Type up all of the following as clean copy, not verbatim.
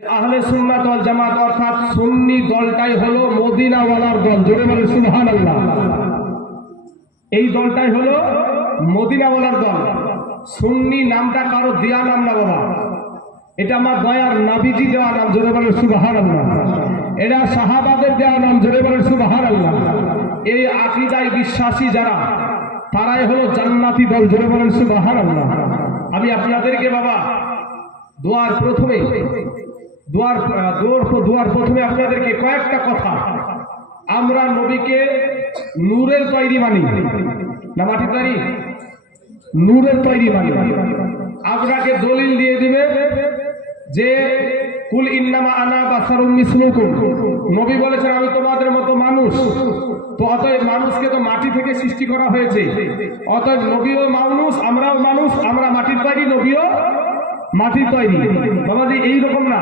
আহলে সুন্নাত ওয়াল জামাত অর্থাৎ সুন্নি দলটাই হলো মদিনাওয়ালার দল। জোরে বলে সুবহানাল্লাহ। এই দলটাই হলো মদিনাওয়ালার দল। সুন্নি নামটা কারো দেয়া নাম না বাবা, এটা আমার দয়ার নবীজি দেওয়া নাম। জোরে বলে সুবহানাল্লাহ। এটা সাহাবাদের দেওয়া নাম। জোরে বলে সুবহানাল্লাহ। এই আকীদায় বিশ্বাসী যারা, তারাই হলো জান্নাতি দল। জোরে বলেন সুবহানাল্লাহ। আমি আপনাদেরকে বাবা দোয়ার প্রথমে আপনাদেরকে কয়েকটা কথা, আমরা নবীকে নূরের তৈরি মানি না মাটির তৈরি? নূরের তৈরি মানি। আপনাকে দলিল দিয়ে দিবে যে কুল ইন্নামা আনা বাশারুম মিসলুকুম, নবী বলেছেন আমি তোমাদের মতো মানুষ। তো অতএব মানুষকে তো মাটি থেকে সৃষ্টি করা হয়েছে, অতএব নবীও মানুষ, আমরাও মানুষ, আমরা মাটির তৈরি, নবীও মাটির তৈরি। বাবাজি এইরকম না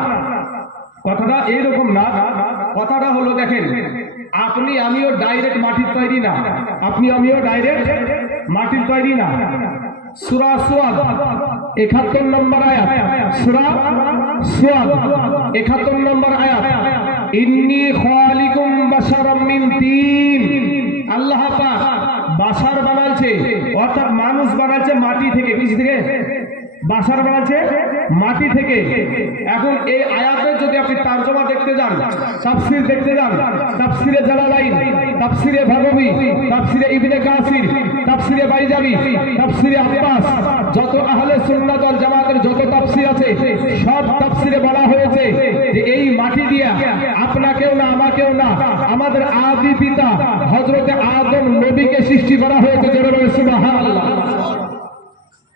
কথাটা, এইরকম না কথাটা হলো, দেখেন আপনি আমিও ডাইরেক্ট মাটির তৈরি না, আপনি আমিও ডাইরেক্ট মাটির তৈরি না। সূরা সুয়াদ ৭১ নম্বর আয়াত, সূরা সুয়াদ ৭১ নম্বর আয়াত, ইন্নী খালিকুম বাশারাম মিন তিন। আল্লাহ পাক বাশার বানাইছে অর্থাৎ মানুষ বানাইছে মাটি থেকে। কি থেকে? বাশার বানাইছে মাটি থেকে। এখন এই আয়াতে যদি আপনি তরজমা দেখতে যান, তাফসীর দেখতে যান, তাফসীরে জালালাইন, তাফসীরে ভাগবী, তাফসীরে ইবনে কাসির, তাফসীরে বাইজাবি, তাফসীরে আব্বাস, যত আহলে সুন্নাত ওয়াল জামাতের যত তাফসীর আছে সব তাফসীরে বলা হয়েছে যে এই মাটি দিয়া আপনাকেও না আমাকেও না, আমাদের আদি পিতা হযরতে আদম নবীকে সৃষ্টি করা হয়েছে। জোরে বলে সুবহানাল্লাহ।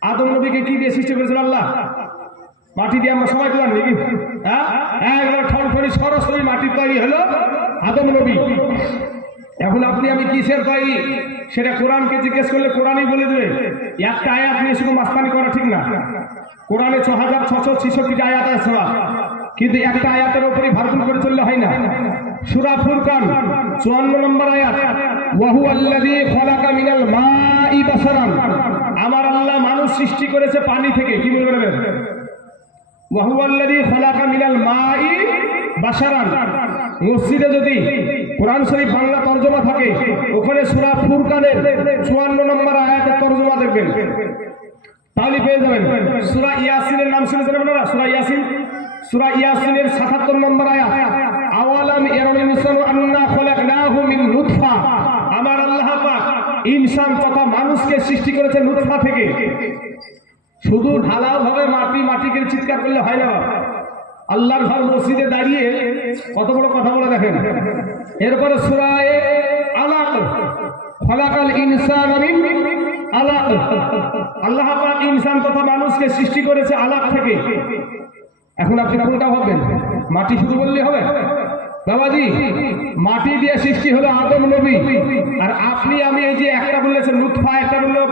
আদম নবীকে কি দিয়ে সৃষ্টি করেছিল আল্লাহ? মাটি দিয়ে। আমরা সবাই বললাম নাকি? হ্যাঁ, একবার ঠনঠনি সরাসরি মাটির তৈরি হলো আদম নবী। এখন আপনি আমি কিসের তৈরি সেটা কোরআনকে জিজ্ঞেস করলে কোরআনই বলে দেবে। একটা আয়াত নিয়ে শুধু মাস্তানি করা ঠিক না। কোরআনে ৬৬৬৬টা আয়াত আছে, কিন্তু একটা আয়াতের উপরই ভারপুর করে চললে হয় না। সূরা ফুরকান ৫৪ নম্বর আয়াত, ওয়া হুয়াল্লাযী খালাকা মিনাল মাই বাশারান, আমার আল্লাহ মানুষ সৃষ্টি করেছে পানি থেকে। কি বলবেন? ওয়া হুয়াল্লাযী খালাকা মিনাল মাই বাশারান। মসজিদে যদি কোরআন শরীফ বাংলা তরজমা থাকে, ওখানে সূরা ফুরকানের ৫৪ নম্বর আয়াতের তরজমা দেখবেন, তাহলে পেয়ে যাবেন। সূরা ইয়াসিনের নাম শুনেছেন আপনারা? সূরা ইয়াসিন, সূরা ইয়াসিনের ৭৭ নম্বর আয়াত, আওয়ালাম ইয়ারাল ইনসানু আন্না খলাকনাহু মিন নুতফা, আমার আল্লাহ পাক ইনসান তথা মানুষকে সৃষ্টি করেছে নুতফা থেকে। শুধু ঢালাও ভাবে মাটিকে চিৎকার করলে হয় না। আল্লাহর ঘর মসজিদে দাঁড়িয়ে কত বড় কথা বলে দেখেন। এরপরে সূরা আলাক, খলাকাল ইনসানা মিন আলাক, আল্লাহ পাক ইনসান তথা মানুষকে সৃষ্টি করেছে আলাক থেকে। এখন আপনি কোনটা ভাববেন? মাটি শুধু বললে হবে? বাবাজি মাটি দিয়ে সৃষ্টি হলো আদম নবী, আর আপনি আমি এই যে একটা বলেছেন লুৎফা, একটা বললো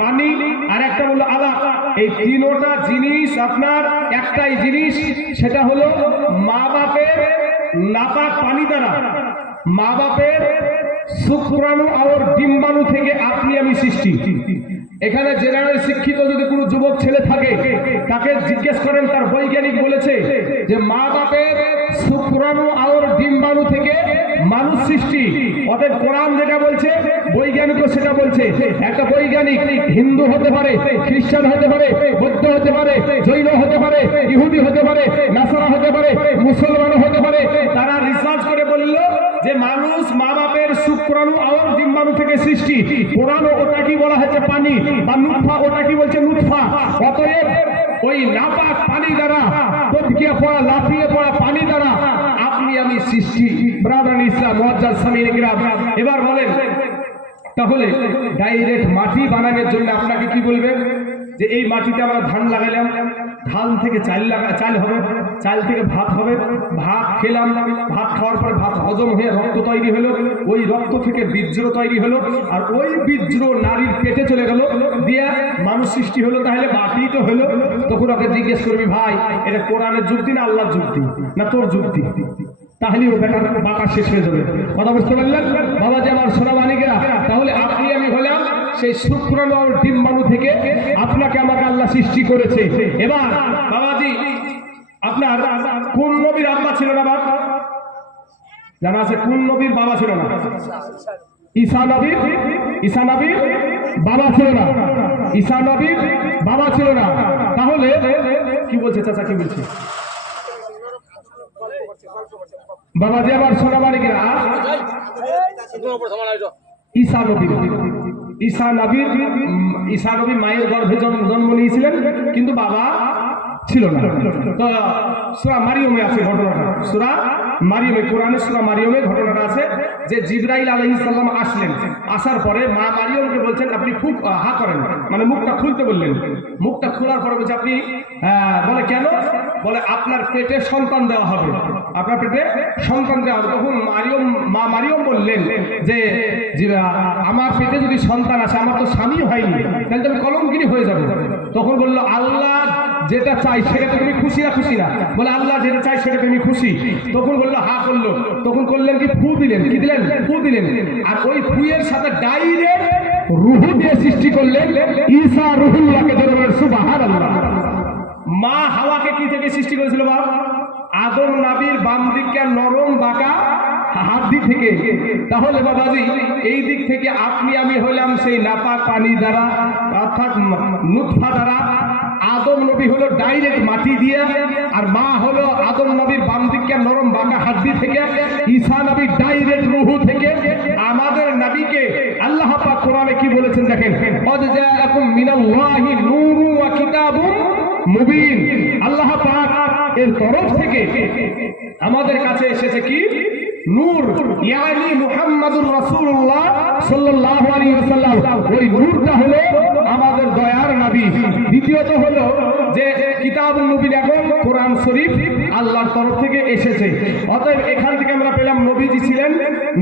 পানি, আর একটা বললো আলাক। এই তিনটা জিনিস আপনার একটাই জিনিস, সেটা হলো মা বাপের নাপাক পানি দ্বারা, মা বাপের শুক্রাণু আর ডিম্বাণু থেকে আপনি আমি সৃষ্টি। এখানে জেনারেল শিক্ষিত যদি কোনো যুবক ছেলে থাকে, তাকে জিজ্ঞেস করেন, তার বৈজ্ঞানিক বলেছে যে মা বাপের শুক্রাণু আর ডিম্বাণু থেকে মানুষ সৃষ্টি। অতএব কোরআন যেটা বলছে বৈজ্ঞানিকও সেটা বলছে। একটা বৈজ্ঞানিক হিন্দু হতে পারে, খ্রিস্টান হতে পারে, বৌদ্ধ হতে পারে, জৈন হতে পারে, ইহুদি হতে পারে, নাসারা হতে পারে, মুসলমান হতে পারে। তারা রিসার্চ করে বলল যে মানুষ মা বাপের শুক্রাণু আর ডিম্বাণু থেকে সৃষ্টি। কোরআন ওটা কি বলা হয়েছে? পানি বা নুতফা, ওটা কি বলছে? নুতফা। অতএব ওই নাপাক পানি দ্বারা, টপকিয়ে পড়া, লাফিয়ে পড়া পানি দ্বারা আপনি আমি সৃষ্টি। ব্রাদার ইসলাম মুআজ্জাজ সামিঈন কিরাম, এবার বলেন তাহলে ডাইরেক্ট মাটি বানানোর জন্য আপনাকে কি বলবেন? যে এই মাটিতে আমরা ধান লাগালাম, ধান থেকে চাল হবে, চাল থেকে ভাত হবে, ভাত খেলাম, ভাত খাওয়ার পর ভাত হজম হয়ে রক্ত তৈরি হলো, ওই রক্ত থেকে বীর্য তৈরি হলো, আর ওই বীর্য নারীর পেটে চলে গেল, দিয়ে মানুষ সৃষ্টি হলো। তাহলে মাটি তো হলো। তখন ওকে জিজ্ঞেস করবি, ভাই এটা কোরআনের যুক্তি না আল্লাহর যুক্তি না তোর যুক্তি? তাহলে ও বেটার বাঁকা শেষ হয়ে যাবে। কথা বুঝতে পারলেন বাবাজি আমার সোনা মানিকেরা? তাহলে আপনি আমি হলাম সেই শুক্রাণু আর ডিম্বাণু থেকে আপনাকে আমাকে আল্লাহ সৃষ্টি করেছে। এবার বাবাজি আপনার কোন নবীর আব্বা ছিল না বাবা? জানা আছে কোন নবীর বাবা ছিল না? ঈসা নবীর বাবা ছিল না। ঈসা নবীর বাবা ছিল না। তাহলে কি বলছে চাচা, কি বলছে বাবা যে আমার সোনা মানিকেরা? ঈসা নবী মায়ের গর্ভে জন্ম নিয়েছিলেন, কিন্তু বাবা ছিল না। তো সূরা মারিয়মে আছে ঘটনাটা, সূরা মারিয়মে, কোরআনে সূরা মারিয়মে ঘটনাটা আছে যে জিবরাইল আলাইহিস সালাম আসলেন, আসার পরে মা মারিয়মকে বলছেন আপনি খুব হা করেন, মানে মুখটা খুলতে বললেন। মুখটা খোলার পরে বলছে আপনি, বলে কেন? বলে আপনার পেটে সন্তান দেওয়া হবে, আপনার পেটে সন্তান দেওয়া হবে। তখন মা মারিয়ম বললেন যে আমার পেটে যদি সন্তান আসে, আমার তো স্বামী হয়নি, তাহলে তো আমি কলঙ্কিনী হয়ে যাবে। তখন বললো আল্লাহ যেটা চাই সেটা তুমি খুশি না? খুশি না। বলে আল্লাহ যেটা চাই সেটা তুমি খুশি। তখন বললো হা করলো। তখন করলেন কি? ফু দিলেন। কি দিলেন? ফু দিলেন। আর ওই ফুয়ের সাথে ডাইরেক্ট রুহু দিয়ে সৃষ্টি করলেন ঈসা রুহুল্লাহকে। সুবহানাল্লাহ। মা হাওয়াকে কি থেকে সৃষ্টি করেছিল বাপ? আদম নবীর বাম দিকটা নরম বাঁকা হাড্ডি থেকে। তাহলে বাবাজি এই দিক থেকে আপনি আমি হলাম সেই নাপাক পানি দ্বারা, অর্থাৎ নুতফা দ্বারা। আদম নবী হলো ডাইরেক্ট মাটি দিয়ে, আর মা হলো আদম নবীর বাম দিকটা নরম বাঁকা হাড্ডি থেকে। ঈসা নবী ডাইরেক্ট রূহ থেকে। আমাদের নবীকে আল্লাহ পাক কোরআনে কি বলেছেন দেখেন, কদ জাআকুম মিনাল্লাহি নূরুন ওয়া কিতাবুম মুবিন। আল্লাহ পাক এর তরফ থেকে আমাদের কাছে এসেছে কি? নূর, ইয়ানি মুহাম্মাদুর রাসূলুল্লাহ সাল্লাল্লাহু আলাইহি ওয়াসাল্লাম। ওই নূরটা হলো আমাদের দয়ার নবী। দ্বিতীয়ত হলো যে কিতাবুল মুবিন, এখন কোরআন শরীফ আল্লাহর তরফ থেকে এসেছে। অতএব এখান থেকে আমরা পেলাম নবীজি ছিলেন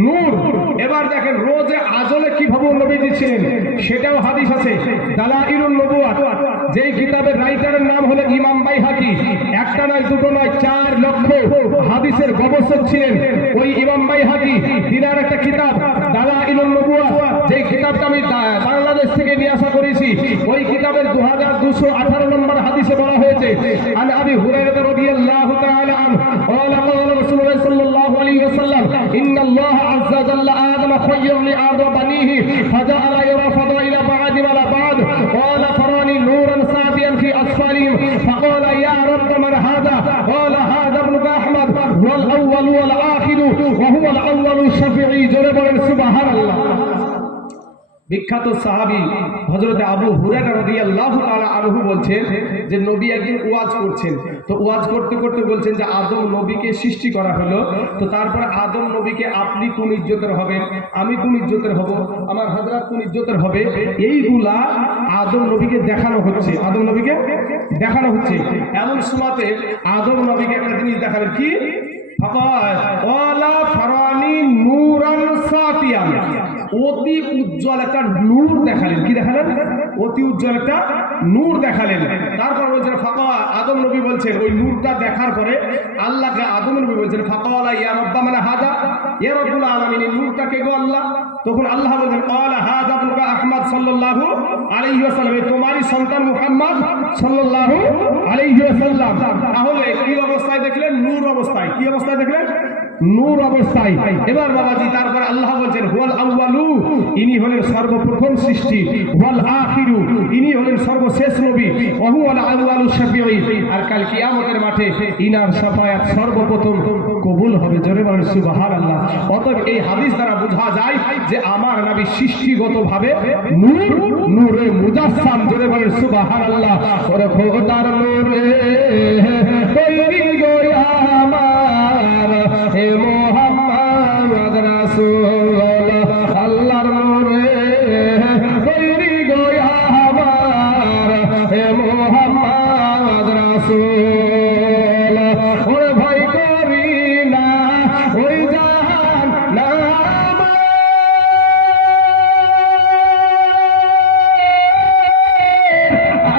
নূর। এবার দেখেন রোজে আজলে কিভাবে নবীজি ছিলেন সেটাও হাদিস আছে। দালাইলুন নবুওয়াত, যেই কিতাবের রাইটারের নাম হলো ইমাম বাইহাকি। একটা নয়, দুটো নয়, 4 লক্ষ হাদিসের গবেষক ছিলেন ওই ইমাম বাইহাকি। তিনার একটা কিতাব দালাইলুন নবুওয়াত, যেই কিতাবটা আমি বাংলাদেশ থেকে নিয়ে আসা করেছি। ওই কিতাবের 2218 নম্বর হাদিসে বলা হয়েছে, আন আবি হুরায়রা রাদিয়াল্লাহু তাআলা আনহু ক্বালা ক্বালা রাসূলুল্লাহ সাল্লাল্লাহু আলাইহি ওয়াসাল্লাম ইন্নাল্লাহা আযজা জাল্লা আদম খায়্যাম লিআদম বানিহি ফাজাআলা ইরা ফাদাইলা বা'দি ওয়ালা বা'দ ক্বালা ফারানি নূরান সাবিয়ান ফি আসফালিহিম ফাকালা ইয়া রাbb মান হাযা ক্বালা হাযা ইবনুকা আহমদ ওয়াল আউওয়ালু ওয়াল আখিরু ওয়া হুয়াল আউওয়ালু শাফিঈ। জোরে বলেন সুবহানাল্লাহ। বিখ্যাত সাহাবী হযরত আবু হুরায়রা রাদিয়াল্লাহু তাআলা আনহু বলছেন যে নবী একদিন ওয়াজ করছেন। তো ওয়াজ করতে করতে বলছেন যে আদম নবীকে সৃষ্টি করা হলো, তো তারপরে আদম নবীকে আপনি কোন ইজ্জতের হবেন, আমি কোন ইজ্জতের হব, আমার হযরত কোন ইজ্জতের হবে, এইগুলা আদম নবীকে দেখানো হচ্ছে। আদম নবীকে দেখানো হচ্ছে। এমন সময়তে আদম নবীকে একটা জিনিস দেখালেন কি? অতি উজ্জ্বল একটা নূর দেখালেন। কি দেখালেন? অতি উজ্জ্বল একটা নূর দেখালেন। তারপর বলছেন ফাঁকা, আদম নবী বলছেন ওই নূরটা দেখার পরে আল্লাহকে আদম নবী বলছেন ফাঁকা ইয়া রাব্বা মানে হাদা, ইয়া রাব্বুল আলামিন, এই নূরটা কে গো আল্লাহ? তখন আল্লাহ বলছেন ক্বালা হাযা ইবনুকা আহমদ সাল্লাল্লাহু আলাইহি ওয়াসাল্লাম, তোমারই সন্তান মুহাম্মদ সাল্লাল্লাহু আলাইহি ওয়াসাল্লাম। তাহলে কি অবস্থায় দেখলেন? নূর অবস্থায়। কি অবস্থায় দেখলেন? নূর অবস্থায়। এবার বাবাজি তারপর আল্লাহ বলছেন হুয়াল আউয়ালু, ইনি হলেন সর্বপ্রথম সৃষ্টি, ওয়াল আখিরু, ইনি হলেন সর্বশেষ নবী, ওয়া হুয়াল আউয়ালু শাফিঈ, আর কাল কিয়ামতের মাঠে ইনার শাফায়াত সর্বপ্রথম কবুল হবে। জোরে বলেন সুবহানাল্লাহ। অতএব এই হাদিস দ্বারা বোঝা যায় যে আমার নবী সৃষ্টিগতভাবে নূর, নূরে মুজাসসাম। জোরে বলেন সুবহানাল্লাহ। ওরে খোদার নূরে তৈরি গোয়া আমার হে মুহাম্মদ রাসূল, আল্লাহর নূরে তৈরি গোয়া আমার হে মুহাম্মদ রাসূল। ওরে ভয় করি না ওই জাহান নাম,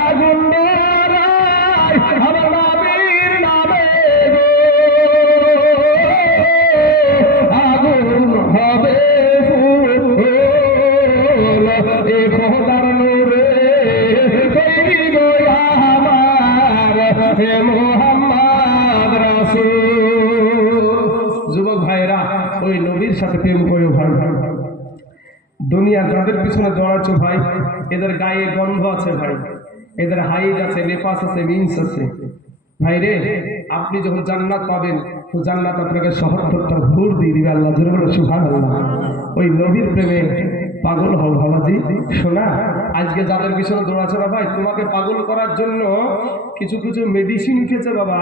আগুন ধরায় আমার নবীর নামে মেয়েদের সাথে প্রেম করেও ভাই। দুনিয়া যাদের পিছনে দৌড়াচ্ছ ভাই, এদের গায়ে গন্ধ আছে ভাই, এদের হাইট আছে, নেপাস আছে, মিন্স আছে ভাই রে। আপনি যখন জান্নাত পাবেন তো জান্নাত আপনাকে ৭৭টা ঘুর দিয়ে দিবে। আল্লাহ জোরে বলে সুবহানাল্লাহ। ওই নবীর প্রেমে পাগল হও বাবাজি। শোনা, আজকে যাদের পিছনে দৌড়াচ্ছে না ভাই, তোমাকে পাগল করার জন্য কিছু কিছু মেডিসিন খেয়েছে বাবা,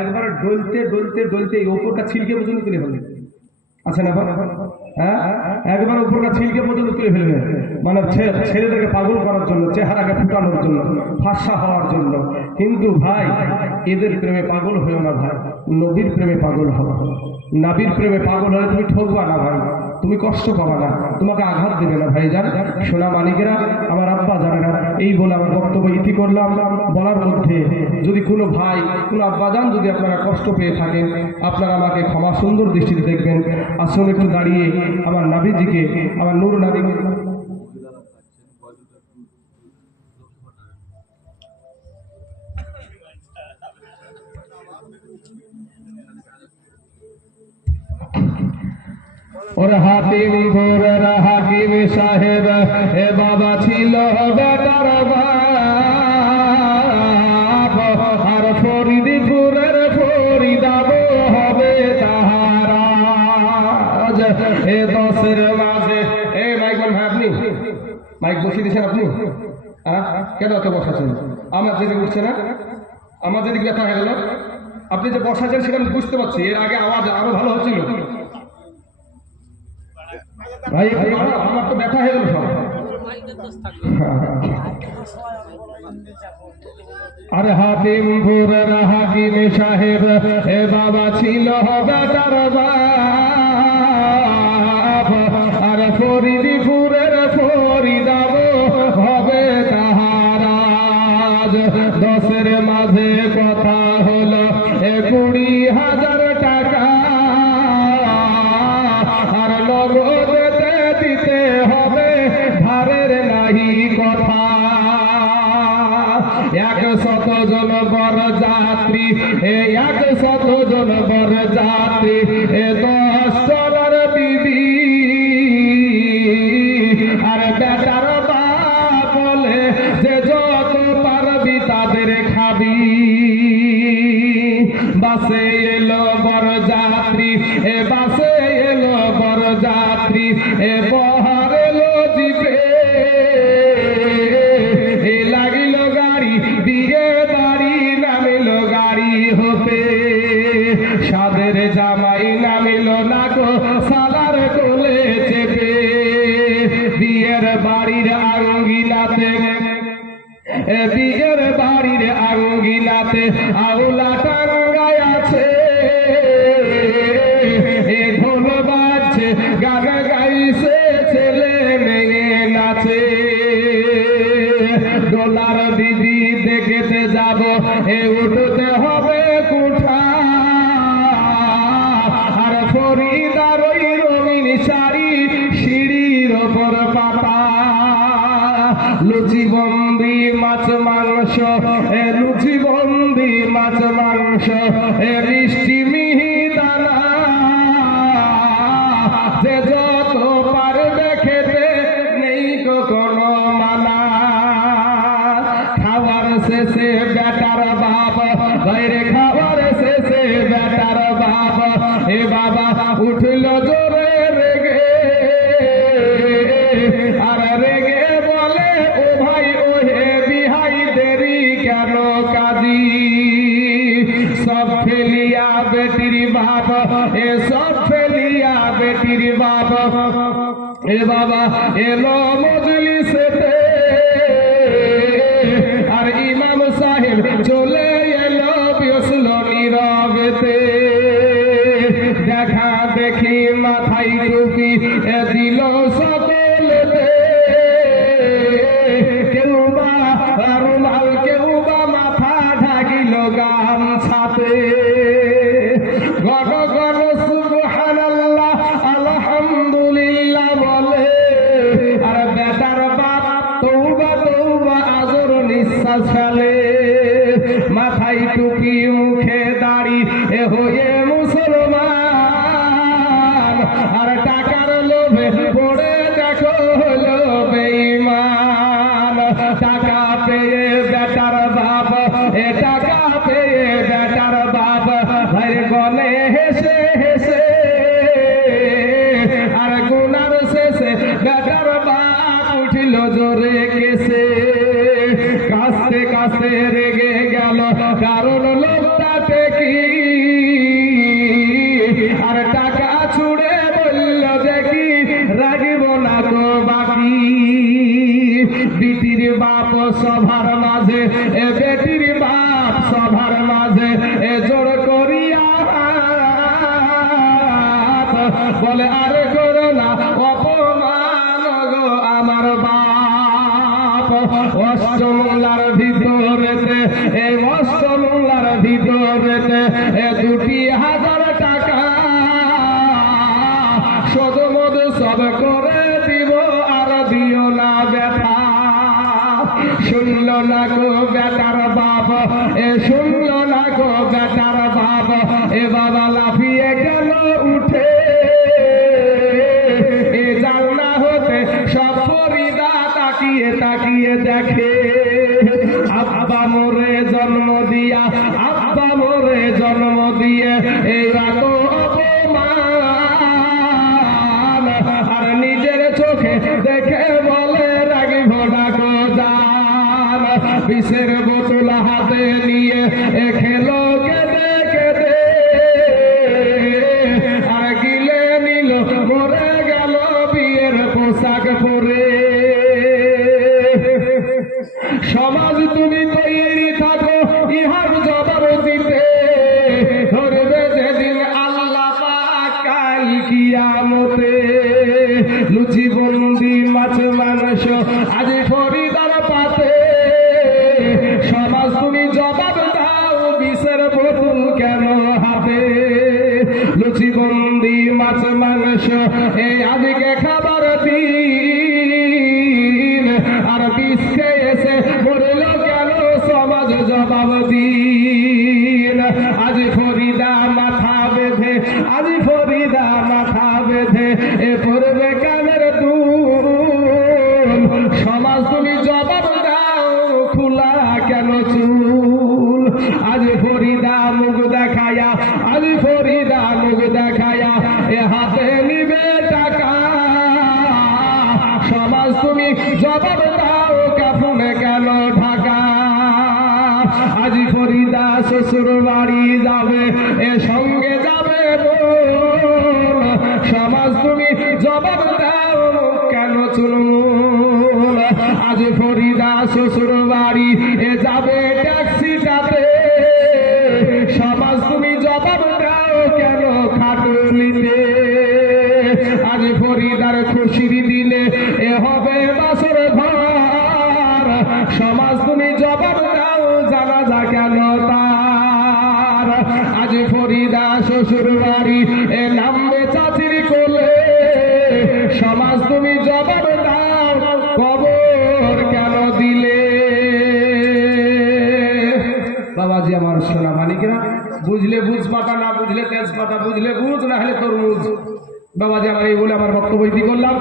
একবার ডলতে ডলতে ডলতে এই ওপরটা ছিলকে পর্যন্ত তুলে ফেলে আছে না ভাই? হ্যাঁ, একবার উপরটা ছিলকে পর্যন্ত তুলে ফেলবে, মানে ছেলেদেরকে পাগল করার জন্য, চেহারাকে ফুটানোর জন্য, ফাঁসা হওয়ার জন্য। কিন্তু ভাই এদের প্রেমে পাগল হয়েও না ভাই, নবীর প্রেমে পাগল হও। নবীর প্রেমে পাগল হলে তুমি ঠকবা না ভাই, তুমি কষ্ট পাবা না, তোমাকে আঘাত দেবে না ভাই। যান সোনা মালিকেরা, আমার আব্বা জানেনা, এই বলে আমার বক্তব্য ইতি করলাম। বলার মধ্যে যদি কোনো ভাই, কোনো আব্বা যান, যদি আপনারা কষ্ট পেয়ে থাকেন, আপনারা আমাকে ক্ষমা সুন্দর দৃষ্টিতে দেখবেন। আসলে একটু দাঁড়িয়ে আমার নাবিজিকে, আমার নূর নাবিকে ওর হাতিম ঘোরের হাকিম সাহেব এ বাবা ছিল বেটার বাপ, আর ফরিদপুরের ফরিদাব হবে তাহারা। এ দশের মাঝে এ মাইক ভাই, আপনি মাইক বসিয়ে দিয়েছেন আপনি? কেন এত বসাছেন? আমার যেদিকে উঠছে না, আমার যেদিকে ব্যথা হয়ে গেল। আপনি যে বসাছেন সেটা আমি বুঝতে পারছি, এর আগে আওয়াজ আরো ভালো হচ্ছিল ভাই। আমার তো ব্যথা হয়ে গেল সব। আরে হাতিম ঘোরের হাকিম সাহেব এ বাবা ছিল বেটার বাপ, আর ফরিদপুরের ফরিদাব হবে তাহারা। দশের মাঝে কথা হলো 20,000 টাকা, আর নগদ দিতে হবে, ধারের নাহি কথা। 100 জন বর যাত্রী, 100 জন বর যাত্রী, 10 জনের বিবি, আর বেটার বাপ বলে যে যত পারবি তাদের খাবি। বাসে এলো বর যাত্রী, বাসে এলো বর যাত্রী, বহার এলো জিপে, লাগিল গাড়ি, বিয়ে বাড়ি নামিল গাড়ি হতে। সাদের জামাই নামিল না গো সালার কোলে চেপে, বিয়ের বাড়ির আঙ্গিনাতে, বিয়ের বাড়ির আঙ্গিনাতে আউলা টাঙ্গায় আছে, ঢোল বাজছে, গান গাইছে, ছেলে মেয়ে নাচে। ডোলার দিদি দেখতে যাব, উঠতে হবে কুঠা, আর ফরিদার ওই রঙিন শাড়ি সিঁড়ির ওপর পাতা। লুচি বন্দি মাছ মাংস, লুচি বন্দি মাছ মাংস, মিষ্টি মিহিদানা, যে যত পারবে খেতে, নেই কোনো মানা। খাবার শেষে বেটার বাপ, বাইরে খাবার শেষে বেটার বাপ, এ বাবা উঠল জোরে রেগে, আর রেগে বলে ও ভাই ও হে বিহাই, দেরি কেন কাজী? সব ফেলিয়া বেটির বাপ, সব ফেলিয়া বেটির বাপ, এ বাবা এলো মজলিসেতে, আর ইমাম সাহেব চলে এলো, বসলো নীরবেতে। দেখা দেখি মাথায় টুপি দিল সকলেতে, কেউ বা রুমাল, কেউ বা মাথা ঢাকিল গামছাতে। ঘন ঘন সুবহানাল্লাহ আলহামদুলিল্লাহ বলে, আর বেটার বাপ তৌবা তৌবা আজর নিঃশ্বাস ফেলে। মাথায় টুপি, মুখে দাড়ি, হয়ে মুসলমান, আর ভাইরে গলে হেসে হেসে আর গুনার শেষে বেটার বাপ উঠিল জোরে কেসে কাস্তে কাস্তে রেগে গেল কারণ লোকটাতে কি আর টাকা ছুড়ে বলল দেখি রাগিব না তো বাকি বিটির বাপ সভার মাঝে এ বেটির বাপ সভার মাঝে এ জোর করিয়া বলে আরে করো না অপমান গো আমার বাপ অষ্টমঙ্গলার ভিতরেতে এই অষ্টমঙ্গলার ভিতরেতে 2,000 টাকা শোধ মধ সব করে দিব আর দিও না ব্যথা শুনল না গো বেটার বাপ শুনল না গো বেটার বাপ বাবা লাফিয়ে গেল উঠে জানলা হতে সব ফরিদা তাকিয়ে তাকিয়ে দেখে আব্বা মোরে জন্ম দিয়া আব্বা মোরে জন্ম দিয়ে এই রাত অপমান আর নিজের চোখে দেখে বলে রাগিব না গো জান বিষের বোতল হাতে নিয়ে খেলো কেঁদে কেঁদে আর গিলে নিল মরে গেল বিয়ের পোশাক পরে সমাজ তুমি তৈরি থাকো ইহার জবাব দিতে ধরবে যেদিন আল্লাহ পাক কাল কিয়ামতে লুচি বন্দি মাছ মাংস আজ ফরিদার পাতে সমাজ তুমি জবাব দাও বিষের বোতল কেন হাতে লুচি বন্দি মাছ মাংস এই আজকে খাবার দিন আর বিষ খেয়েছে বলল কেন সমাজ জবাব দিন আজ ফরিদা মাথা বেঁধে আজ ফরিদা মাথা বেঁধে এ পড়বে কানের দুল সমাজ তুমি জবাব দাও খোলা কেন চুল আজ ফরিদা মুখ দেখায়া আজ ফরিদা মুখ দেখায়া এ হাতে নিবে টাকা সমাজ তুমি জবাব দাও কাফনে কেন ঢাকা আজ ফরিদা শ্বশুর বাড়ি যাবে এ সঙ্গে যাবে বোন সমাজ তুমি জবাব দাও কেন চুলমুল আজ ফরিদা শ্বশুর বাড়ি এ যাবে ট্যাক্সিটাতে সমাজ তুমি জবাব দাও কেন খাটুলিতে আজ ফরিদার খুশির দিনে এ হবে বাসর ঘর সমাজ তুমি জবাব দাও জানাজা কেন তার আজ ফরিদা শ্বশুর বাড়ি এ নামবে চাচির কোলে সমাজ তুমি জবাব দাও কবর কেন দিলে বাবাজি আমার সোনা মানিকরা বুঝলে বুঝ পাতা না বুঝলে তেজ পাতা বুঝলে বুঝ না হলে তরমুজ বাবাজি আমার এই বলে আমার বক্তব্য করলাম।